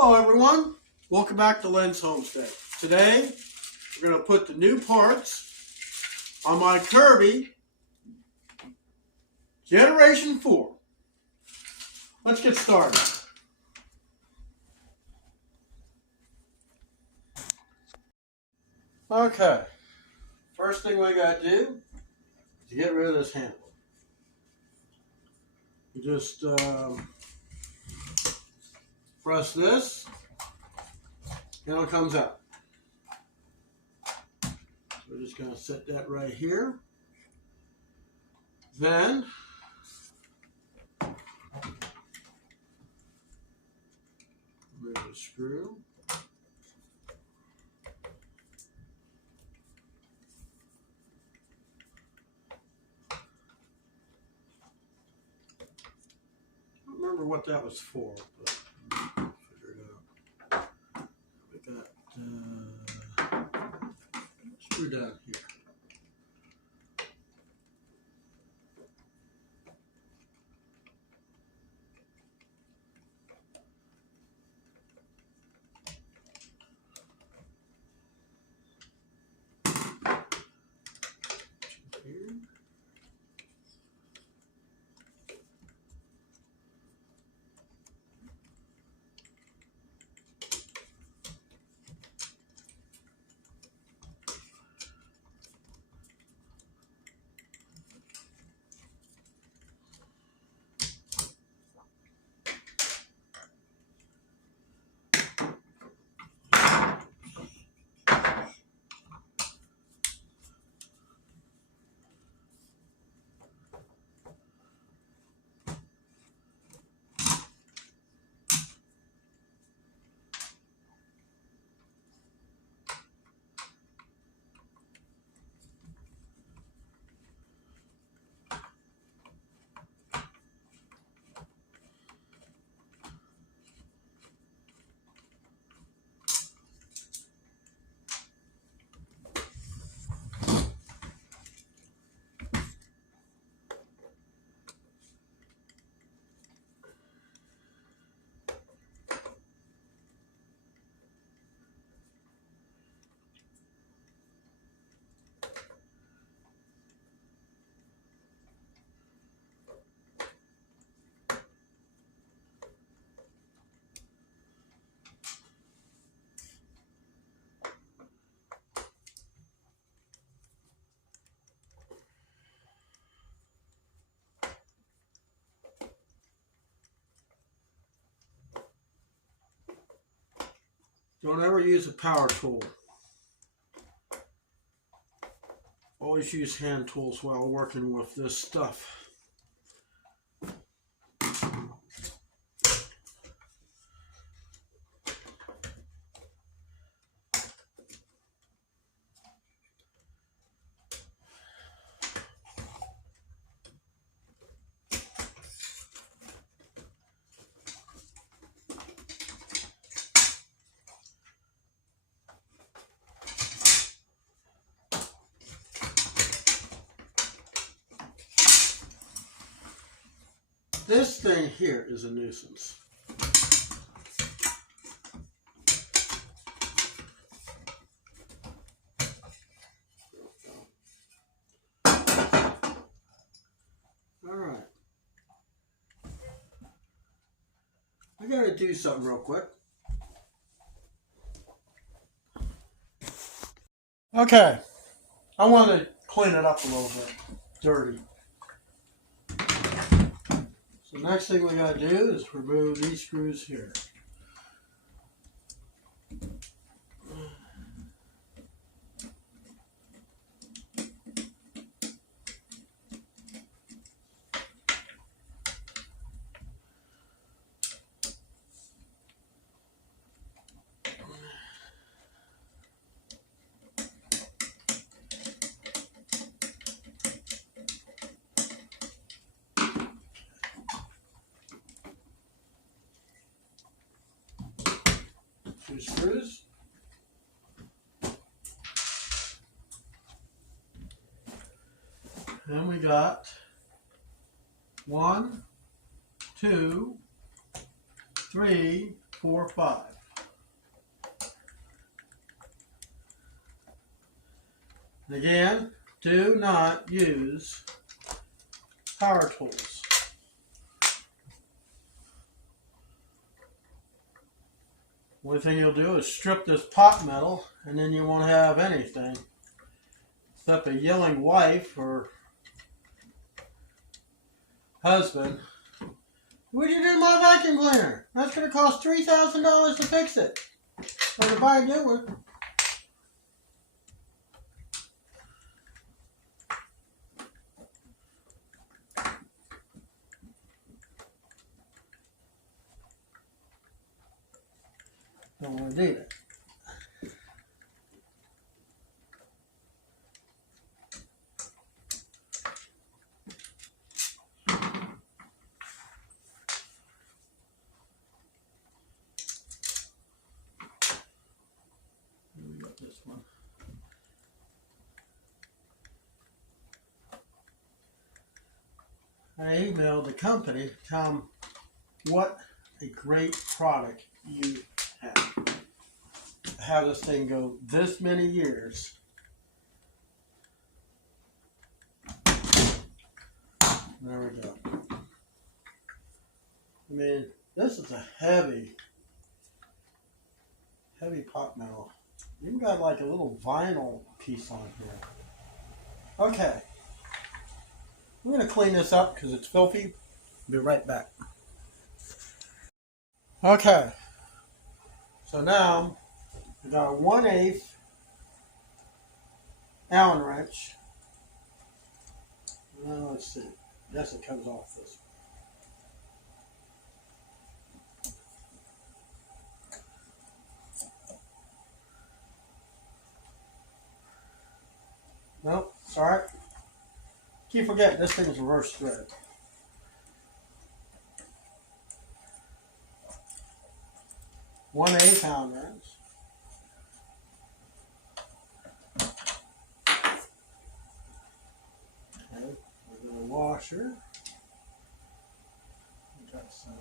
Hello everyone, welcome back to Len's Homestead. Today we're going to put the new parts on my Kirby Generation 4. Let's get started. Okay, first thing we got to do is get rid of this handle. You just press this and it comes out. So we're just going to set that right here. Then remove the screw. I don't remember what that was for, but figure it out. We got screw down here. Don't ever use a power tool. Always use hand tools while working with this stuff. This thing here is a nuisance. All right. I gotta do something real quick. Okay. I want to clean it up a little bit. Dirty. So next thing we got to do is remove these screws here. Two screws. Then we got 1, 2, 3, 4, 5. And again, do not use power tools. One thing you'll do is strip this pot metal, and then you won't have anything except a yelling wife or husband. What did you do to my vacuum cleaner? That's going to cost $3,000 to fix it. Or to buy a new one. Don't want to do that. This one. I emailed the company to tell them what a great product you have. Have this thing go this many years. There we go. I mean, this is a heavy pot metal. Even got like a little vinyl piece on here. Okay. I'm going to clean this up because it's filthy. Be right back. Okay. So now, we got a 1/8 Allen wrench. Well, let's see. I guess it comes off this way. Nope, sorry. Keep forgetting this thing is reverse thread. .1/8 Allen wrench. Okay, we've got a washer. We got some.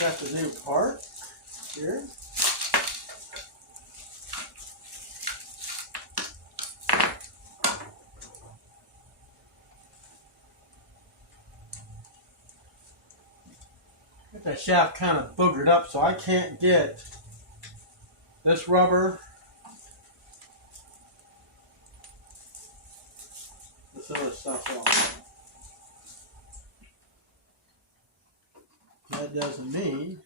Got the new part here. Got that shaft kind of boogered up, so I can't get this rubber, this other stuff off. That doesn't mean,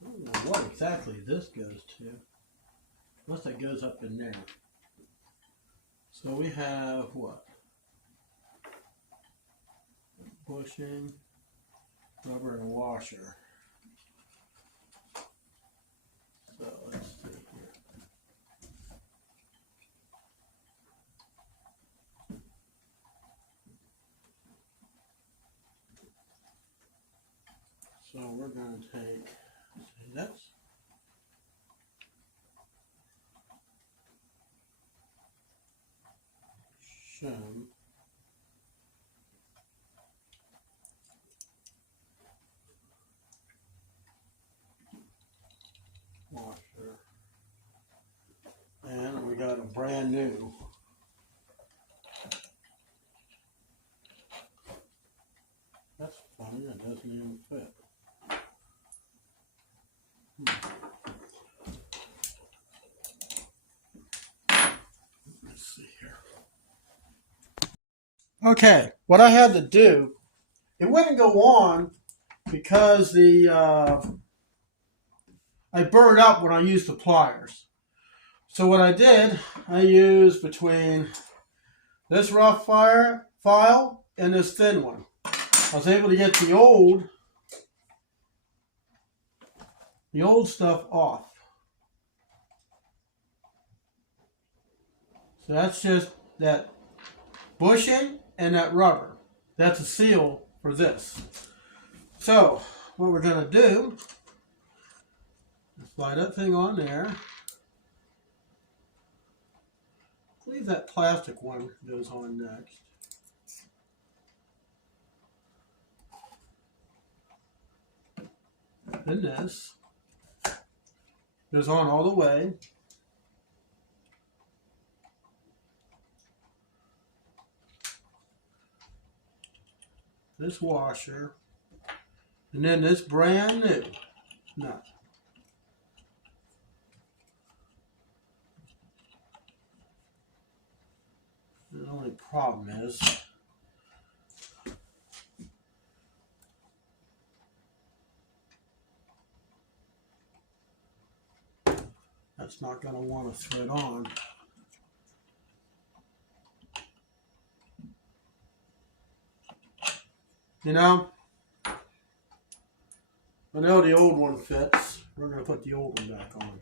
I don't know what exactly this goes to, unless that goes up in there. So we have what? Bushing, rubber, and a washer. So let's see here. So we're going to take, see, that's shim. Washer. And we got a brand new. That's funny, that doesn't even fit. Let's see here. Okay, what I had to do, it wouldn't go on because the I burned up when I used the pliers. So what I did, I used between this rough file and this thin one. I was able to get the old stuff off. So that's just that bushing and that rubber. That's a seal for this. So what we're going to do is slide that thing on there. believe that plastic one goes on next. Then this goes on all the way. This washer. And then this brand new nut. The only problem is that's not going to want to thread on. You know, I know the old one fits. We're going to put the old one back on.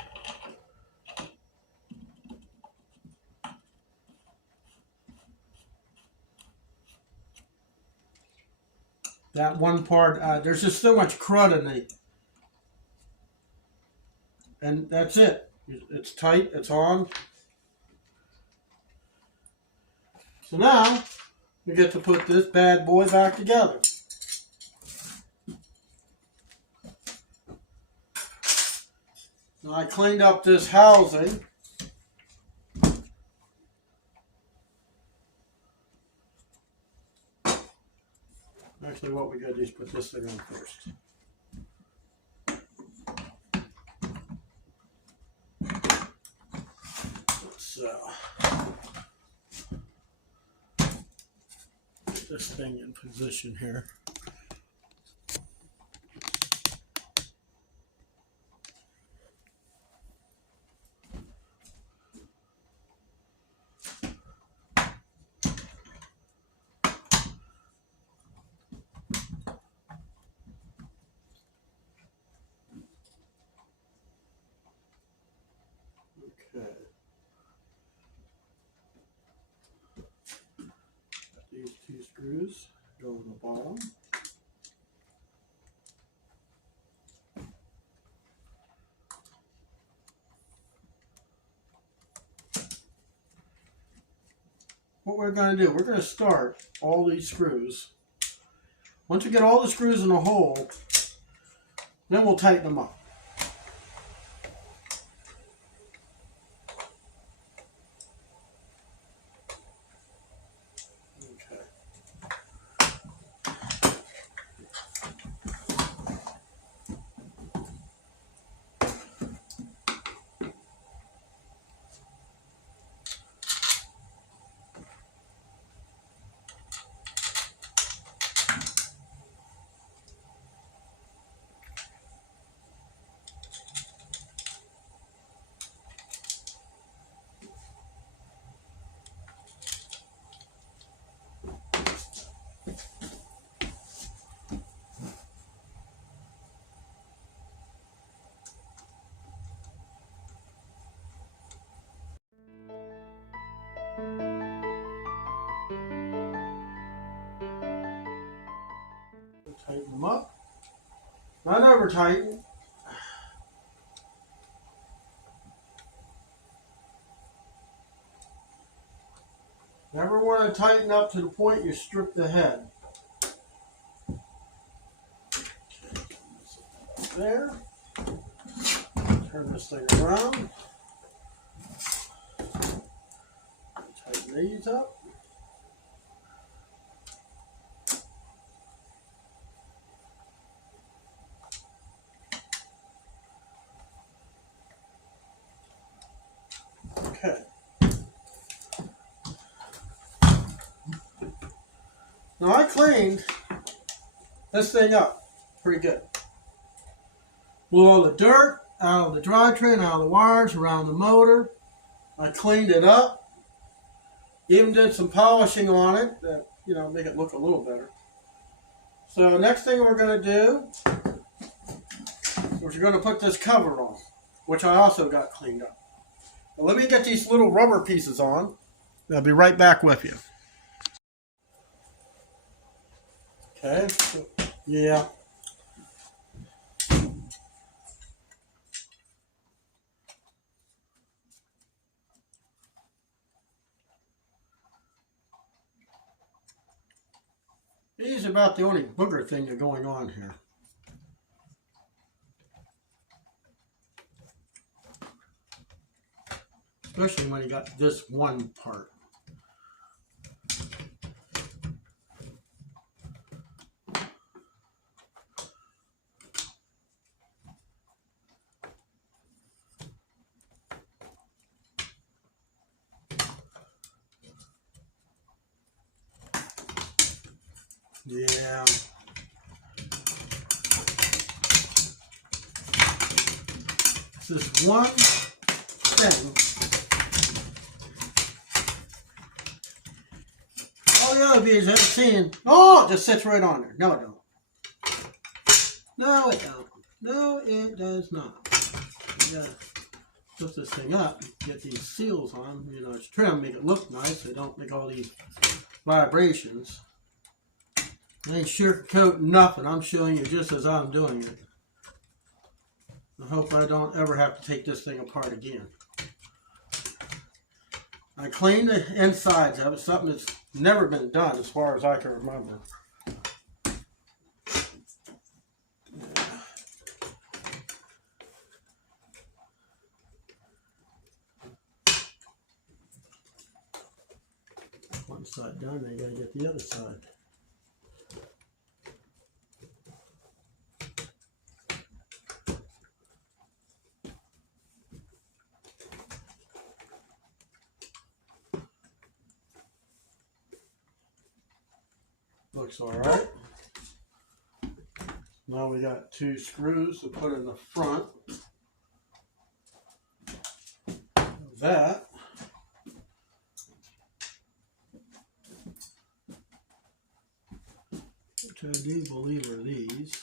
That one part, there's just so much crud in it. And that's it. It's tight, it's on. So now, we get to put this bad boy back together. Now I cleaned up this housing. Actually, what we gotta do is put this thing on first. Let's get this thing in position here. Okay. These two screws go on the bottom. What we're going to do, we're going to start all these screws. Once we get all the screws in the hole, then we'll tighten them up. Tighten them up. Not over tighten. Never want to tighten up to the point you strip the head. There. Turn this thing around. Tighten these up. Okay. Now I cleaned this thing up pretty good. Blew all the dirt out of the drivetrain, out of the wires, around the motor. I cleaned it up. Even did some polishing on it that, you know, make it look a little better. So next thing we're going to do is we're going to put this cover on, which I also got cleaned up. Now let me get these little rubber pieces on. I'll be right back with you. Okay, so, yeah. These are about the only booger thing that's going on here. Especially when you got this one part. Yeah. It's this one thing. All the other videos I've seen, oh, it just sits right on there. No, it don't. No, it don't. No, it does not. You gotta lift this thing up, get these seals on. You know, it's trim, make it look nice. So they don't make all these vibrations. I ain't sugarcoating nothing. I'm showing you just as I'm doing it. I hope I don't ever have to take this thing apart again. I cleaned the insides of it, something that's never been done as far as I can remember. One side done, I gotta get the other side. Looks all right. Now we got 2 screws to put in the front of that. Which I do believe are these.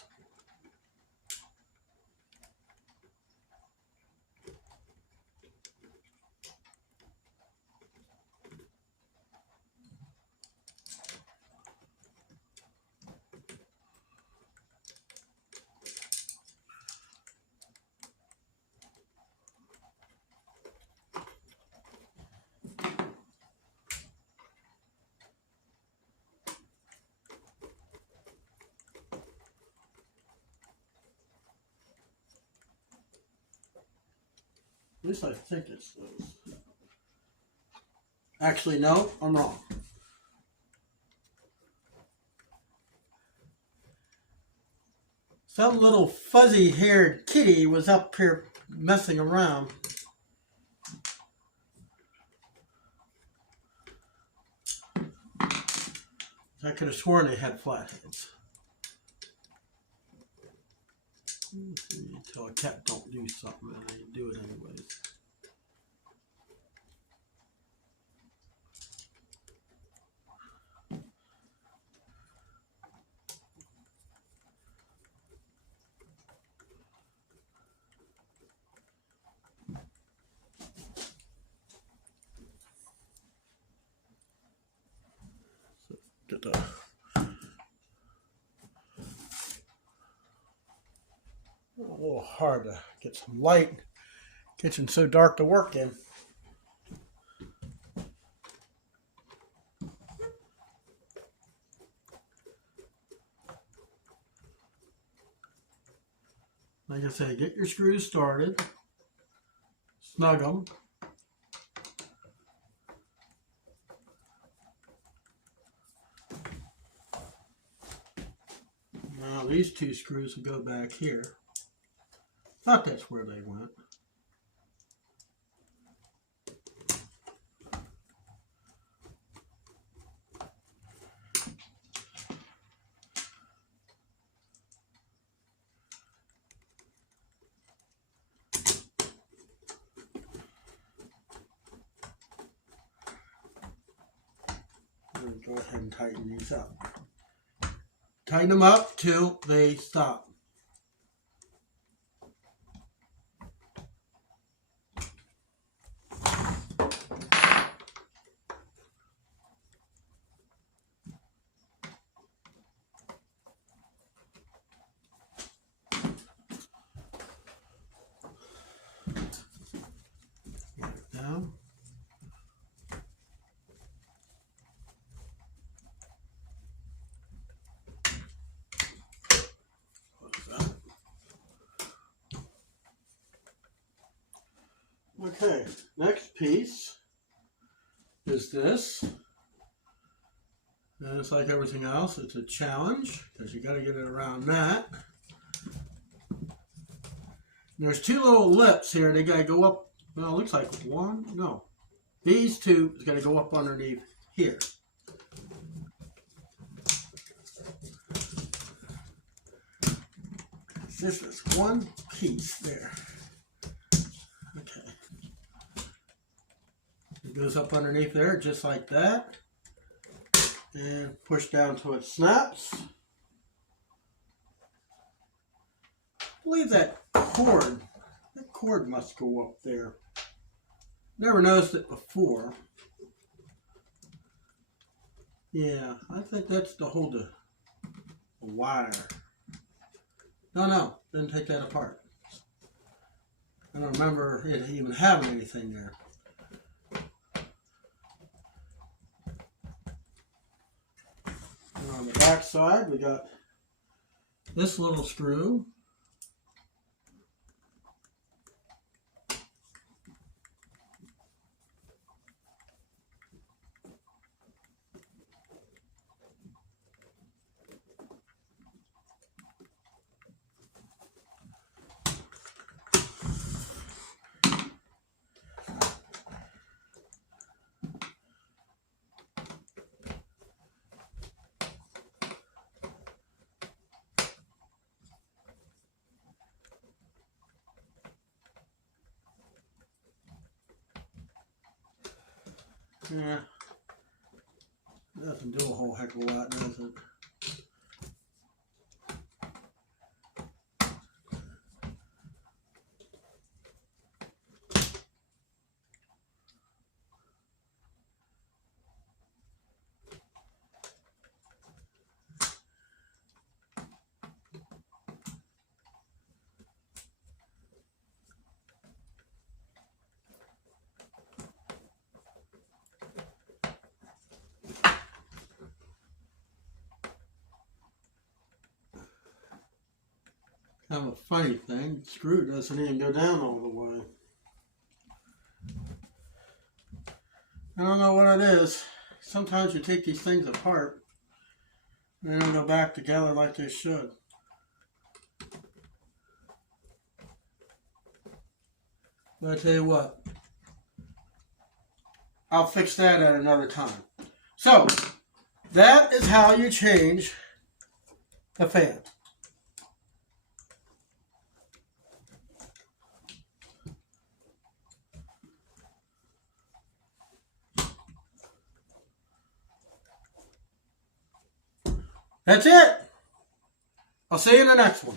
At least I think it's those. Actually, no, I'm wrong. Some little fuzzy-haired kitty was up here messing around. I could have sworn they had flatheads. Until a cat don't do something and I do it anyways. So, get the a little hard to get some light. Kitchen's so dark to work in. Like I say, get your screws started. Snug them. Now these 2 screws will go back here. Thought that's where they went. Go ahead and tighten these up. Tighten them up till they stop. Down. Okay, next piece is this. And it's like everything else, it's a challenge because you got to get it around that. And there's two little lips here. They got to go up. Well, it looks like one. No, these two is got to go up underneath here. This is one piece there. Okay. It goes up underneath there just like that. And push down till it snaps. I believe that cord must go up there. Never noticed it before. Yeah, I think that's to hold the wire. No, didn't take that apart. I don't remember it even having anything there. And on the back side, we got this little screw. Yeah, doesn't do a whole heck of a lot, does it? Kind of a funny thing, the screw doesn't even go down all the way. I don't know what it is. Sometimes you take these things apart and they don't go back together like they should. But I tell you what, I'll fix that at another time. So, that is how you change the fan. That's it. I'll see you in the next one.